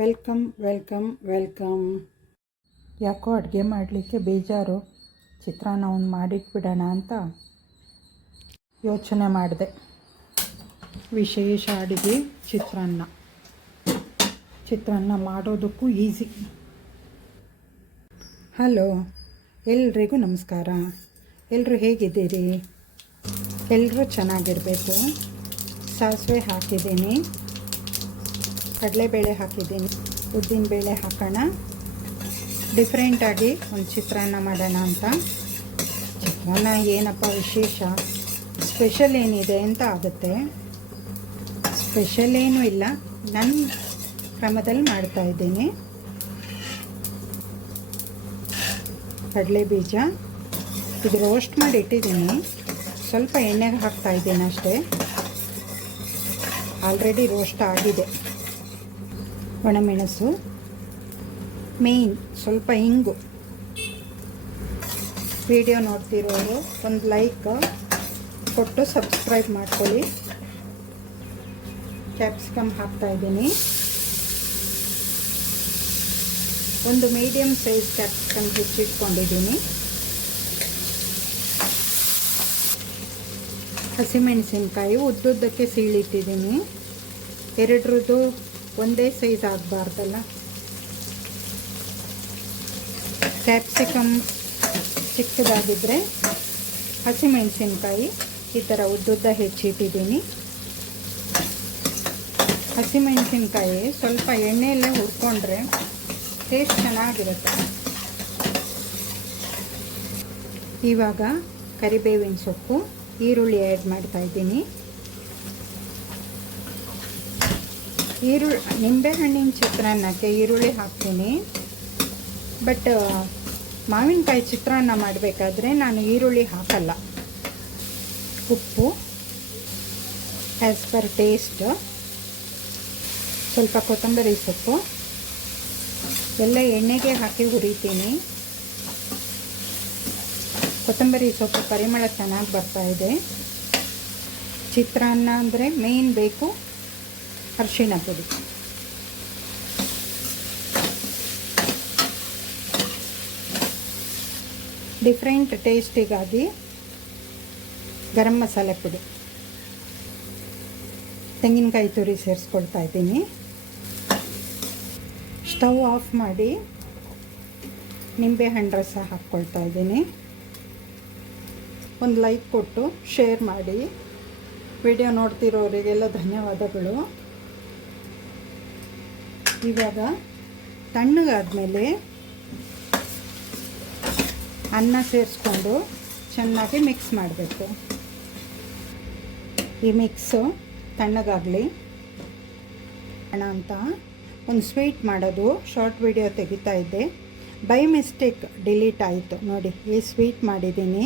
Welcome welcome welcome. ಯಾಕೋ ಅಡುಗೆ ಮಾಡಲಿಕ್ಕೆ ಬೇಜಾರು. ಚಿತ್ರಾನ್ನ ಒಂದು ಮಾಡಿಟ್ಬಿಡೋಣ ಅಂತ ಯೋಚನೆ ಮಾಡಿದೆ. ವಿಶೇಷ ಅಡುಗೆ ಚಿತ್ರಾನ್ನ ಮಾಡೋದಕ್ಕೂ ಈಸಿ. ಹಲೋ, ಎಲ್ರಿಗೂ ನಮಸ್ಕಾರ. ಎಲ್ಲರೂ ಹೇಗಿದ್ದೀರಿ? ಎಲ್ಲರೂ ಚೆನ್ನಾಗಿರಬೇಕು. ಸಾಸಿವೆ ಹಾಕಿದ್ದೀನಿ, ಕಡಲೆಬೇಳೆ ಹಾಕಿದ್ದೀನಿ, ಉದ್ದಿನಬೇಳೆ ಹಾಕೋಣ. ಡಿಫ್ರೆಂಟಾಗಿ ಒಂದು ಚಿತ್ರಾನ್ನ ಮಾಡೋಣ ಅಂತ. ಚಿತ್ರಾನ್ನ ಏನಪ್ಪ ವಿಶೇಷ, ಸ್ಪೆಷಲ್ ಏನಿದೆ ಅಂತ ಆಗುತ್ತೆ. ಸ್ಪೆಷಲ್ ಏನೂ ಇಲ್ಲ, ನನ್ನ ಕ್ರಮದಲ್ಲಿ ಮಾಡ್ತಾಯಿದ್ದೀನಿ. ಕಡಲೆ ಬೀಜ ಇದು ರೋಸ್ಟ್ ಮಾಡಿ ಇಟ್ಟಿದ್ದೀನಿ, ಸ್ವಲ್ಪ ಎಣ್ಣೆಗೆ ಹಾಕ್ತಾಯಿದ್ದೀನಿ ಅಷ್ಟೇ. ಆಲ್ರೆಡಿ ರೋಸ್ಟ್ ಆಗಿದೆ. ಒಣಮೆಣಸು, ಮೇಯ್ನ್ ಸ್ವಲ್ಪ ಇಂಗು. ವಿಡಿಯೋ ನೋಡ್ತಿರೋರು ಒಂದು ಲೈಕ್ ಕೊಟ್ಟು ಸಬ್ಸ್ಕ್ರೈಬ್ ಮಾಡ್ಕೊಳ್ಳಿ. ಕ್ಯಾಪ್ಸಿಕಮ್ ಹಾಕ್ತಾಯಿದ್ದೀನಿ. ಒಂದು ಮೀಡಿಯಮ್ ಸೈಜ್ ಕ್ಯಾಪ್ಸಿಕಮ್ ಹೆಚ್ಚಿಟ್ಕೊಂಡಿದ್ದೀನಿ. ಹಸಿಮೆಣಸಿನ್ಕಾಯಿ ಉದ್ದುದ್ದಕ್ಕೆ ಸೀಳಿಟ್ಟಿದ್ದೀನಿ. ಎರಡರದ್ದು ಒಂದೇ ಸೈಜ್ ಆಗಬಾರ್ದಲ್ಲ. ಕ್ಯಾಪ್ಸಿಕಮ್ ಚಿಕ್ಕದಾಗಿದ್ದರೆ ಹಸಿಮೆಣಸಿನ್ಕಾಯಿ ಈ ಥರ ಉದ್ದುದ್ದ ಹೆಚ್ಚಿಟ್ಟಿದ್ದೀನಿ. ಹಸಿಮೆಣಸಿನ್ಕಾಯಿ ಸ್ವಲ್ಪ ಎಣ್ಣೆಯಲ್ಲೇ ಹುರ್ಕೊಂಡ್ರೆ ಟೇಸ್ಟ್ ಚೆನ್ನಾಗಿರುತ್ತೆ. ಇವಾಗ ಕರಿಬೇವಿನ ಸೊಪ್ಪು, ಈರುಳ್ಳಿ ಆ್ಯಡ್ ಮಾಡ್ತಾಯಿದ್ದೀನಿ. ನಿಂಬೆಹಣ್ಣಿನ ಚಿತ್ರಾನ್ನಕ್ಕೆ ಈರುಳ್ಳಿ ಹಾಕ್ತೀನಿ. ಬಟ್ ಮಾವಿನಕಾಯಿ ಚಿತ್ರಾನ್ನ ಮಾಡಬೇಕಾದ್ರೆ ನಾನು ಈರುಳ್ಳಿ ಹಾಕಲ್ಲ. ಉಪ್ಪು ಆ್ಯಸ್ ಪರ್ ಟೇಸ್ಟ್, ಸ್ವಲ್ಪ ಕೊತ್ತಂಬರಿ ಸೊಪ್ಪು ಎಲ್ಲ ಎಣ್ಣೆಗೆ ಹಾಕಿ ಹುರಿತೀನಿ. ಕೊತ್ತಂಬರಿ ಸೊಪ್ಪು ಪರಿಮಳ ಚೆನ್ನಾಗಿ ಬರ್ತಾಯಿದೆ. ಚಿತ್ರಾನ್ನ ಅಂದರೆ ಮೇಯ್ನ್ ಬೇಕು ಅರಿಶಿಣ ಪುಡಿ. ಡಿಫ್ರೆಂಟ್ ಟೇಸ್ಟಿಗಾಗಿ ಗರಂ ಮಸಾಲೆ ಪುಡಿ, ತೆಂಗಿನಕಾಯಿ ತುರಿ ಸೇರಿಸ್ಕೊಳ್ತಾ ಇದ್ದೀನಿ. ಸ್ಟವ್ ಆಫ್ ಮಾಡಿ ನಿಂಬೆಹಣ್ಣು ರಸ ಹಾಕ್ಕೊಳ್ತಾ ಇದ್ದೀನಿ. ಒಂದು ಲೈಕ್ ಕೊಟ್ಟು ಶೇರ್ ಮಾಡಿ. ವಿಡಿಯೋ ನೋಡ್ತಿರೋರಿಗೆಲ್ಲ ಧನ್ಯವಾದಗಳು. ಇವಾಗ ತಣ್ಣಗಾದ್ಮೇಲೆ ಅನ್ನ ಸೇರಿಸ್ಕೊಂಡು ಚೆನ್ನಾಗಿ ಮಿಕ್ಸ್ ಮಾಡಬೇಕು. ಈ ಮಿಕ್ಸು ತಣ್ಣಗಾಗಲಿ ಅಂತ ಒಂದು ಸ್ವೀಟ್ ಮಾಡೋದು ಶಾರ್ಟ್ ವಿಡಿಯೋ ತೆಗಿತಾ ಇದ್ದೆ. ಬೈ ಮಿಸ್ಟೇಕ್ ಡಿಲೀಟ್ ಆಯಿತು. ನೋಡಿ, ಈ ಸ್ವೀಟ್ ಮಾಡಿದ್ದೀನಿ.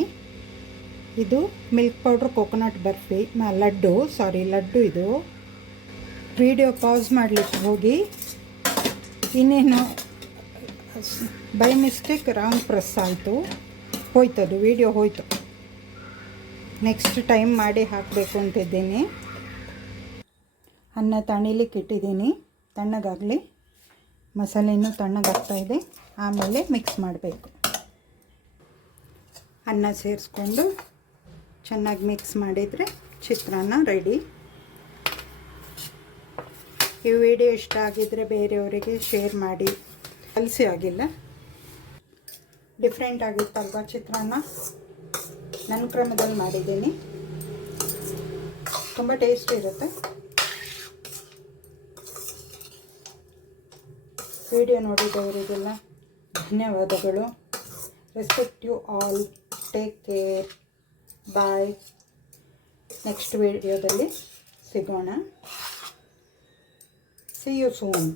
ಇದು milk powder coconut barfi laddu. ಇದು ವಿಡಿಯೋ ಪಾಸ್ ಮಾಡಲಿಕ್ಕೆ ಹೋಗಿ ಇನ್ನೇನು ಬೈ ಮಿಸ್ಟೇಕ್ ರಾಂಗ್ ಪ್ರೆಸ್ ಆಯಿತು, ಹೋಯ್ತದು, ವಿಡಿಯೋ ಹೋಯ್ತು. ನೆಕ್ಸ್ಟ್ ಟೈಮ್ ಮಾಡಿ ಹಾಕಬೇಕು ಅಂತಿದ್ದೀನಿ. ಅನ್ನ ತಣಿಲಿಕ್ಕೆ ಇಟ್ಟಿದ್ದೀನಿ, ತಣ್ಣಗಾಗಲಿ. ಮಸಾಲೆನೂ ತಣ್ಣಗಾಗ್ತಾಯಿದೆ. ಆಮೇಲೆ ಮಿಕ್ಸ್ ಮಾಡಬೇಕು. ಅನ್ನ ಸೇರಿಸ್ಕೊಂಡು ಚೆನ್ನಾಗಿ ಮಿಕ್ಸ್ ಮಾಡಿದರೆ ಚಿತ್ರಾನ್ನ ರೆಡಿ. ಈ ವಿಡಿಯೋ ಇಷ್ಟ ಆಗಿದ್ದರೆ ಬೇರೆಯವರಿಗೆ ಶೇರ್ ಮಾಡಿ. ಕಲಸಿ ಆಗಿಲ್ಲ, ಡಿಫ್ರೆಂಟ್ ಆಗಿತ್ತಲ್ವ ಚಿತ್ರಾನ್ನ. ನನ್ನ ಕ್ರಮದಲ್ಲಿ ಮಾಡಿದ್ದೀನಿ, ತುಂಬ ಟೇಸ್ಟ್ ಇರುತ್ತೆ. ವಿಡಿಯೋ ನೋಡಿದವರಿಗೆಲ್ಲ ಧನ್ಯವಾದಗಳು. Respect you all. Take care. Bye. Next ವಿಡಿಯೋದಲ್ಲಿ ಸಿಗೋಣ. See you soon.